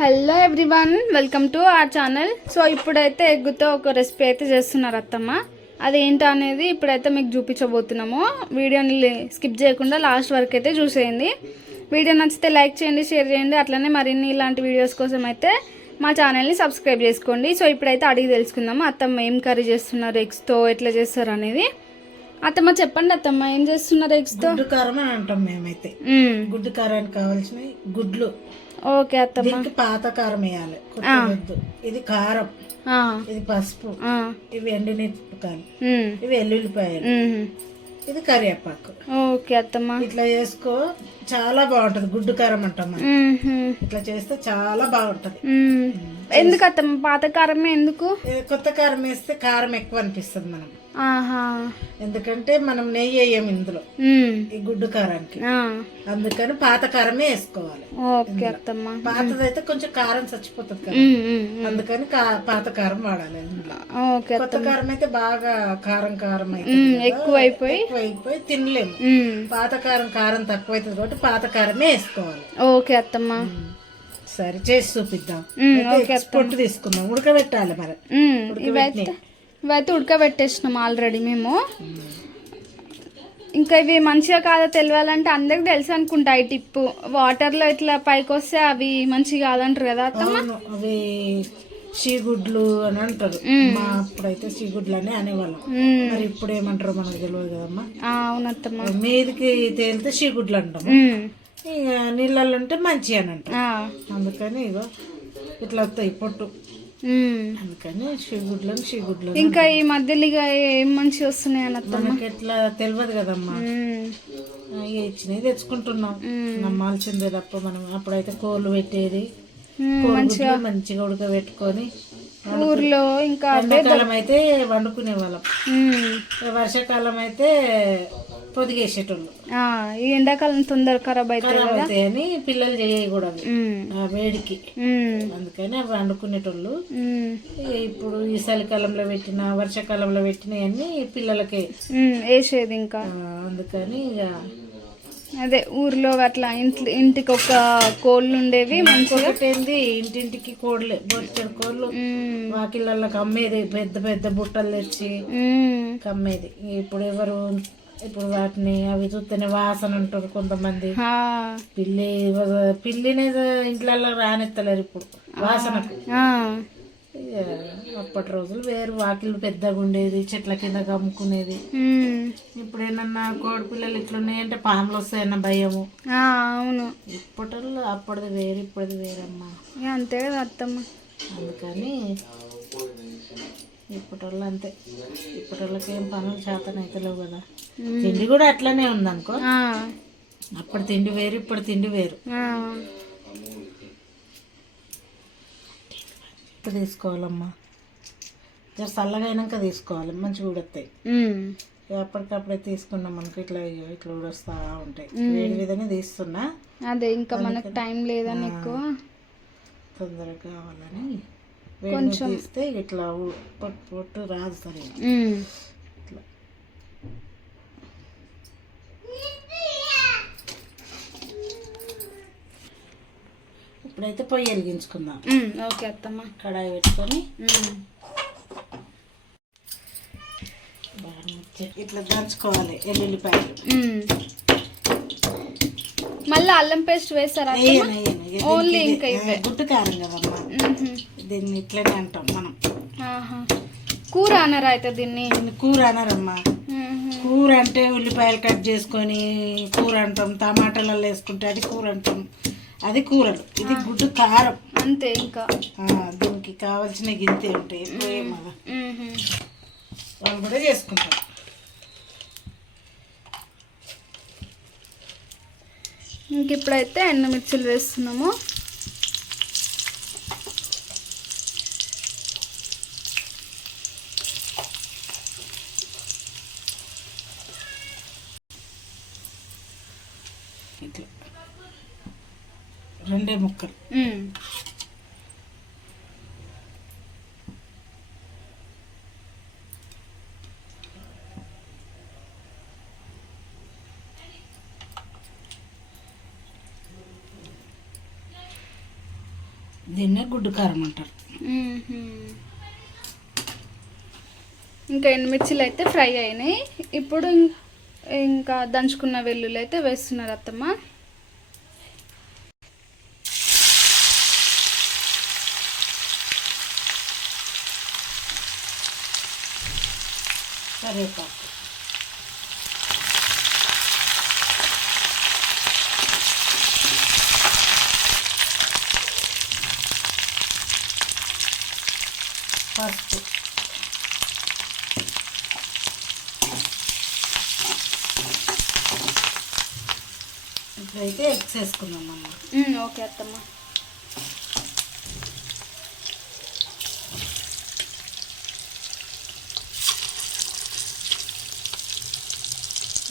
Hello everyone, welcome to our channel. So ఇప్పుడైతే ఎగ్గుతో ఒక recipe అయితే చేస్తున్నారు అత్తమ్మ. అదేంటో అనేది ఇప్పుడైతే మీకు చూపించబోతున్నాము. వీడియోని స్కిప్ చేయకుండా లాస్ట్ వరకు అయితే చూసేయండి. వీడియో నచ్చితే లైక్ చేయండి, షేర్ చేయండి. అట్లనే మరిన్ని ఇలాంటి వీడియోస్ కోసం అయితే మా ఛానల్ని సబ్స్క్రైబ్ చేసుకోండి. సో ఇప్పుడైతే అడిగి తెలుసుకుందాము అత్తమ్మ ఏం కర్రీ చేస్తున్నారు, ఎగ్స్తో ఎట్లా చేస్తారు అనేది. అత్తమ్మ చెప్పండి అత్తమ్మ, ఏం చేస్తున్నారు ఎగ్స్తో? గుడ్డు కారం అని అంటాం మేమైతే. గుడ్డు కారానికి కావాల్సిన గుడ్లు. ఓకే అత్తమ్మ. దీనికి పాత కారం వేయాలి, కొత్త వద్దు. ఇది కారం, ఇది పసుపు, ఇవి ఎండుమిరపకాయలు, ఇవి ఎల్లుల్లిపాయలు, ఇది కరివేపాకు. ఓకే అత్తమ్మ. ఇట్లా చేసుకో, చాలా బాగుంటది. గుడ్డు కారం అంటాం మనం. ఇట్లా చేస్తే చాలా బాగుంటది. ఎందుకు అత్తమ్మ పాత కారమే ఎందుకు? కొత్త కారం వేస్తే కారం ఎక్కువ అనిపిస్తుంది మనం. ఎందుకంటే మనం నెయ్యి వేయం ఇందులో ఈ గుడ్డు కారానికి, అందుకని పాత కారమే వేసుకోవాలి. పాతదైతే కొంచెం కారం చచ్చిపోతుంది కదా, అందుకని పాత కారం వాడాలి. కొత్త కారం అయితే బాగా కారం కారం అయితే ఎక్కువైపోయి తినలేము. పాత కారం కారం తక్కువ అవుతుంది కాబట్టి పాత కారమే వేసుకోవాలి. ఓకే అత్తమ్మ. సరే చేసి చూపిద్దాం. పొట్టు తీసుకుందాం, ఉడకబెట్టాలి. మరి ఇవైతే ఉడకబెట్టేసినాం ఆల్రెడీ మేము. ఇంకా ఇవి మంచిగా కాదో తెలియాలంటే అందరికి తెలుసు అనుకుంటా ఈ టిప్పు. వాటర్లో ఇట్లా పైకి వస్తే అవి మంచిగా కాదంటారు కదా అత్తమ్మ. అవి చీగుడ్లు అని అంటారు. మా అప్పుడైతే చీగుడ్లు అని అనేవాళ్ళం. మరి ఇప్పుడు ఏమంటారు మనకు తెలియదు కదమ్మా. అవునత్తమ్మ. మీదికి తేలితే చీగుడ్లు అంటాము, ఇక నీళ్ళల్లో ఉంటే మంచి అని అంటారు. అందుకని ఇగో ఇట్లా వస్తాయి పొట్టు. అందుకని చీగుడ్లు. ఇంకా ఈ మధ్యలో ఇక ఏం మంచి వస్తున్నాయి అన్నట్టు మనకి ఎట్లా తెలియదు కదమ్మా. ఇచ్చినవి తెచ్చుకుంటున్నాం, నమ్మాల్సిందే తప్ప. మనం అప్పుడైతే కోళ్ళు పెట్టేది, మంచిగా ఉడకబెట్టుకొని ఊర్లో. ఇంకా ఎండాకాలం అయితే వండుకునే వాళ్ళం, వర్షాకాలం అయితే పొదిగేసేటోళ్ళు. ఈ ఎండాకాలం తొందరగా ఖరాబ్ అవుతాయి అని పిల్లలు చేయకూడదు వేడికి, అందుకని అవి వండుకునేటోళ్ళు. ఇప్పుడు ఈ చలికాలంలో పెట్టిన వర్షాకాలంలో పెట్టినవన్నీ పిల్లలకే వేసేది. ఇంకా అందుకని ఇక అదే ఊర్లో అట్లా ఇంటికి ఒక కోళ్ళు ఉండేవి. మంచిగా ఇంటింటికి కోళ్ళే, బొచ్చడు కోళ్ళు వాకిళ్ళకి అమ్మేది. పెద్ద పెద్ద బుట్టలు తెచ్చి అమ్మేది. ఇప్పుడు వాటిని అవి చూస్తేనే వాసన అంటారు కొంతమంది. పిల్లిని ఇంట్లలో రానెత్తలేరు ఇప్పుడు వాసనకు. అప్పటి రోజులు వేరు, వాకిళ్ళు పెద్దగా ఉండేది, చెట్ల కింద అమ్ముకునేది. ఇప్పుడు ఏమన్నా కోడి పిల్లలు ఇట్లున్నాయంటే పాములు వస్తాయన్న భయము. అవును. ఇప్పటిలో అప్పటిది వేరు, ఇప్పటిది వేరమ్మా. అంతే కదా అత్తమ్మ. అందుకని ఇప్పటి అంతే. ఇప్పటి ఏం పనులు చేతన అవుతలేవు కదా. తిండి కూడా అట్లనే ఉందనుకో. అప్పటి తిండి వేరు, ఇప్పుడు తిండి వేరు. తీసుకోవాలమ్మా, చల్లగా అయినాక తీసుకోవాలి, మంచిగా ఉడతాయి. ఎప్పటికప్పుడే తీసుకున్నాం మనకి ఇట్లా ఇట్లా ఉడొస్తా ఉంటాయి. వేడి విధంగా తీస్తున్నా, అదే ఇంకా మనకు టైం లేదని ఎక్కువ తొందరగా కావాలని కొంచెం తీస్తే ఇట్లా పొట్టు రాదు సరిగా. ఇట్లా ఇప్పుడైతే పొయ్యి వెలిగించుకుందాం. ఓకే అత్తమ్మ. కడాయి పెట్టుకొని ఇట్లా దంచుకోవాలి ఎల్లుల్లిపాయలు. మళ్ళీ అల్లం పేస్ట్ వేస్తారా? ఓన్లీ ఇంకా గుడ్డు కారం కదమ్మా, దీన్ని ఇట్లనే అంటాం మనం. కూర అనరా అయితే దీన్ని? కూర అనరమ్మా. కూర అంటే ఉల్లిపాయలు కట్ చేసుకొని కూర అంటాం, టమాటాలలో వేసుకుంటే అది కూర అంటాం. అది కూరలు, ఇది గుడ్డు కారం అంతే. ఇంకా దీనికి కావాల్సిన గింతే ఉంటాయి, వాళ్ళు కూడా చేసుకుంటాం. ఇంక ఇప్పుడైతే ఎండుమిర్చిలు వేస్తున్నాము. ఇట్లా రెండే ముక్కలు. దీన్నే గుడ్డు కారం అంటారు. ఇంకా ఎండుమిర్చిలు అయితే ఫ్రై అయినాయి. ఇప్పుడు ఇంకా దంచుకున్న వెల్లుల్లి అయితే వేస్తున్నారు అత్తమ్మ. కరివేపాకు, పసుపు, ఇట్లయితే ఎగ్స్ వేసుకుందాం మనం. ఓకే అత్తమ్మ.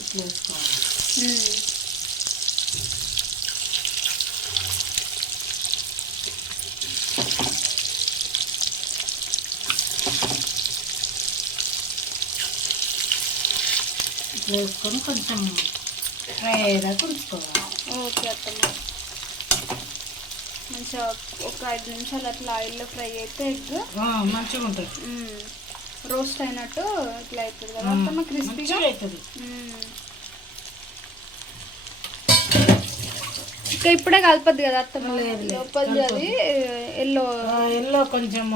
ఇట్లా వేసుకోవాలి. ఇట్లా వేసుకొని కొంచెం ఫ్రై అయ్యేదాకా ఉంచుకోవాలి. ఓకే అత్తమ్మ. మంచిగా ఒక 5 నిమిషాలు అట్లా ఆయిల్లో ఫ్రై అయితే ఎగ్ మంచిగా ఉంటుంది. రోస్ట్ అయినట్టు ఇట్లా అవుతుంది కదా అత్తమ్మ, క్రిస్పీగా అవుతుంది. ఇంకా ఇప్పుడే కలపద్దు కదా అత్తమ్మ, లోపలిది అది ఎల్లో కొంచెం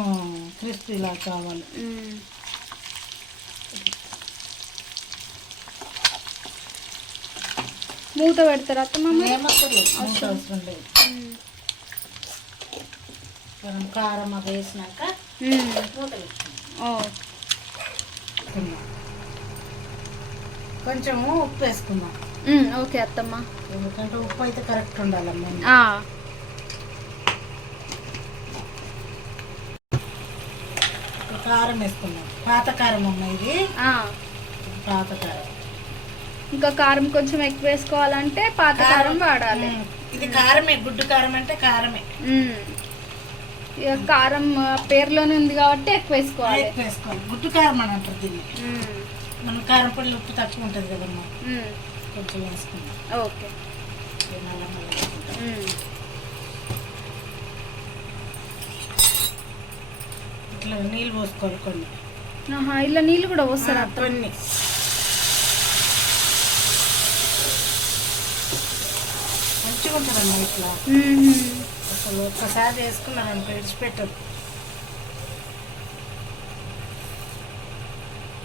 క్రిస్పీలా కావాలి. మూత పెడతారా అత్తమ్మ? అవసరం లేదు. మనం కారం అది వేసినాక మూత పెట్టుకుందాం. కొంచెము ఉప్పు వేసుకుందాం. ఓకే అత్తమ్మ. ఎందుకంటే ఉప్పు అయితే కరెక్ట్ ఉండాలమ్మా. కారం వేసుకుందాం. పాత కారం అమ్మ ఇది, పాత కారం. ఇంకా కారం కొంచెం ఎక్కువ వేసుకోవాలంటే పాత కారం వాడాలి. ఇది కారమే, గుడ్డు కారం అంటే కారమే. ఇక కారం పేరులోనే ఉంది కాబట్టి ఎక్కువ వేసుకోవాలి. గుడ్డు కారం అని అంటారు దీన్ని. మన కారం పొడి ఉప్పు తక్కువ ఉంటుంది కదమ్మా, కొంచెం వేసుకుందాం. ఓకే. ఇట్లా నీళ్ళు పోసుకోవాలి కొన్ని. ఇలా నీళ్ళు కూడా పోస్తారా? కొన్ని మంచిగా ఉంటుందమ్మా ఇట్లా. అసలు ఒక్కసారి వేసుకున్నాను అనుకో విడిచిపెట్టదు.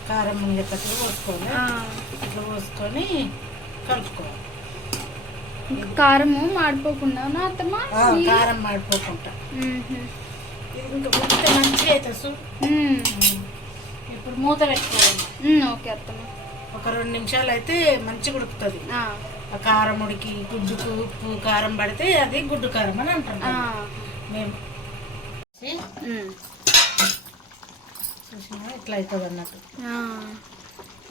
కారం మునిగేటట్లు పోసుకొని ఇట్లా పోసుకొని కలుపుకోవాలి. కారము మాడిపోకుండా అత్తమ్మ, కారం మాడిపోకుండా ఇది ఇంకా ఉడికితే మంచిగా అవుతుంది. ఇప్పుడు మూత పెట్టుకోవాలి. ఓకే అత్తమ్మ. ఒక 2 నిమిషాలు అయితే మంచిగా ఉడుకుతుంది. ఆ కారం ఉడికి గుడ్డుకు ఉప్పు కారం పడితే అది గుడ్డు కారం అని అంటున్నాం మేము. చూసినా ఇట్లా అవుతుంది అన్నట్టు,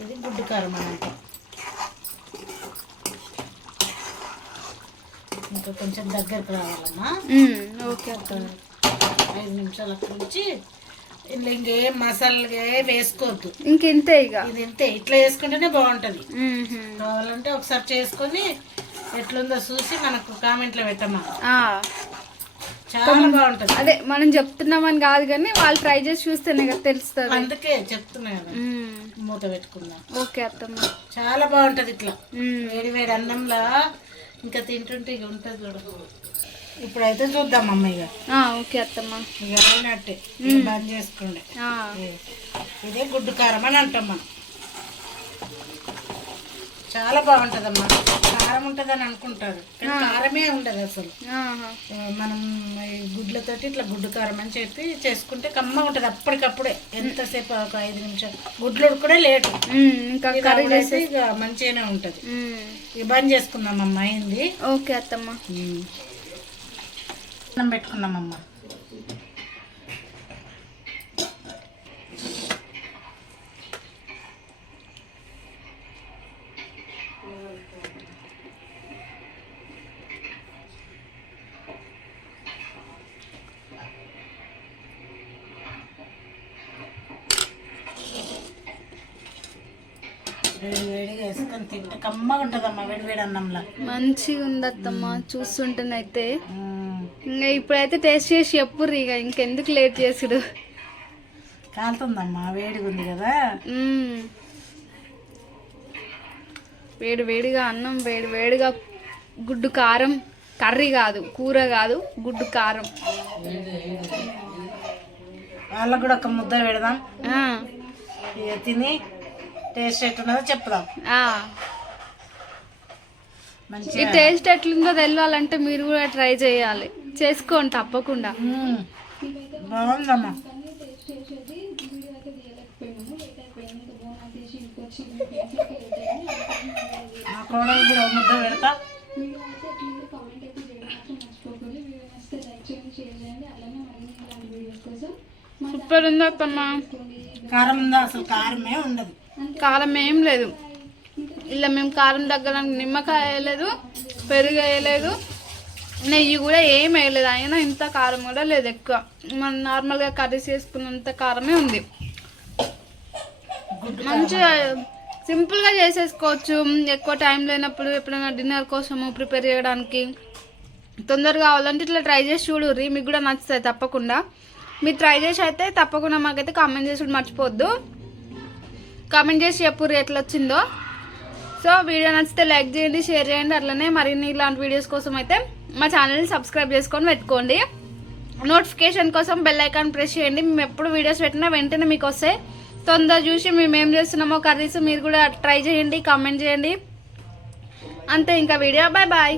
ఇది గుడ్డు కారం అని అంటాం. ఇంకా కొంచెం దగ్గరకు రావాలమ్మా. ఓకే అక్క. 5 నిమిషాల నుంచి ఇంట్లో ఇంకేం మసాలా వేసుకోవద్దు. ఇంకెంతే ఇక ఇది ఇంతే. ఇట్లా వేసుకుంటేనే బాగుంటుంది. కావాలంటే ఒకసారి చేసుకొని ఎట్లుందో చూసి మనకు కామెంట్లో పెట్టమ్మా. చాలా బాగుంటుంది. అదే మనం చెప్తున్నామని కాదు కానీ వాళ్ళు ట్రై చేసి చూస్తేనే కదా తెలుస్తుంది. అందుకే చెప్తున్నా కదా, మూత పెట్టుకుందాం. ఓకే అత్తమ్మ. చాలా బాగుంటది ఇట్లా వేడి వేడి అన్నంలా. ఇంకా తింటుంటే ఇక ఉంటుంది చూడ. ఇప్పుడైతే చూద్దాం అమ్మ ఇక. ఓకే అత్తమ్మ. ఇక అయినట్టే బంద్ చేసుకోండి. ఇదే గుడ్డు కారం అని అంటాం మనం. చాలా బాగుంటుందమ్మా. కారం ఉంటుందని అనుకుంటారు కానీ కారమే ఉండదు అసలు. మనం గుడ్లతోటి ఇట్లా గుడ్డు కారం అని చెప్పి చేసుకుంటే కమ్మ ఉంటుంది అప్పటికప్పుడే. ఎంతసేపు ఒక 5 నిమిషాలు. గుడ్లు కూడా లేటు, ఇక మంచిగానే ఉంటుంది. ఇక బంద్ చేసుకుందామమ్మా. అయింది. ఓకే అత్తమ్మ. అన్నం పెట్టుకున్నామమ్మా. వేడివేడిగా వేసుకొని తింటే కమ్మగా ఉంటుందమ్మా. వేడివేడి అన్నంలా మంచిగా ఉంది అత్తమ్మ. చూస్తుంటేనైతే ఇంకా ఇప్పుడైతే టేస్ట్ చేసి చెప్పుర్రు ఇక ఇంకెందుకు లేట్ చేసుడు. కాలుతుందమ్మా, వేడిగా ఉంది కదా. వేడి వేడిగా అన్నం, వేడి వేడిగా గుడ్డు కారం, కర్రీ కాదు, కూర కాదు, గుడ్డు కారం. వాళ్ళకు కూడా ఒక ముద్ద పెడదాం, ఇక తిని టేస్ట్ ఎట్లున్నదో చెప్దాం. ఈ టేస్ట్ ఎట్లుందో తెలియాలంటే మీరు కూడా ట్రై చేయాలి, చేసుకోండి తప్పకుండా. బాగుందమ్మా. మా కోడలు కూడా ముద్ద పెడతా. సూపర్ ఉందా అత్తమ్మా? కారం ఉందా? అసలు కారమే ఉండదు. కారం ఏం లేదు ఇలా. మేము కారం దగ్గర నిమ్మకాయ వేయలేదు, పెరుగు వేయలేదు, నెయ్యి కూడా ఏం వేయలేదు. అయినా ఇంత కారం కూడా లేదు ఎక్కువ. మనం నార్మల్గా కర్రీస్ చేసుకున్నంత కారమే ఉంది. మంచిగా సింపుల్గా చేసేసుకోవచ్చు. ఎక్కువ టైం లేనప్పుడు ఎప్పుడైనా డిన్నర్ కోసము ప్రిపేర్ చేయడానికి తొందరగా కావాలంటే ఇట్లా ట్రై చేసి చూడుర్రి, మీకు కూడా నచ్చుతాయి తప్పకుండా. మీరు ట్రై చేసి అయితే తప్పకుండా మాకైతే కామెంట్ చేసి మర్చిపోవద్దు. కామెంట్ చేసి చెప్పుర్రి ఎట్లా వచ్చిందో. సో వీడియో నచ్చితే లైక్ చేయండి, షేర్ చేయండి. అట్లనే మరిన్ని ఇలాంటి వీడియోస్ కోసం అయితే మా ఛానల్ని సబ్స్క్రైబ్ చేసుకొని పెట్టుకోండి. నోటిఫికేషన్ కోసం బెల్ ఐకాన్ ప్రెస్ చేయండి. మేము ఎప్పుడు వీడియోస్ పెట్టినా వెంటనే మీకు వస్తాయి. తొందర చూసి మేము ఏం చేస్తున్నామో కర్రీస్ మీరు కూడా ట్రై చేయండి, కామెంట్ చేయండి. అంతే ఇంకా వీడియో. Bye bye.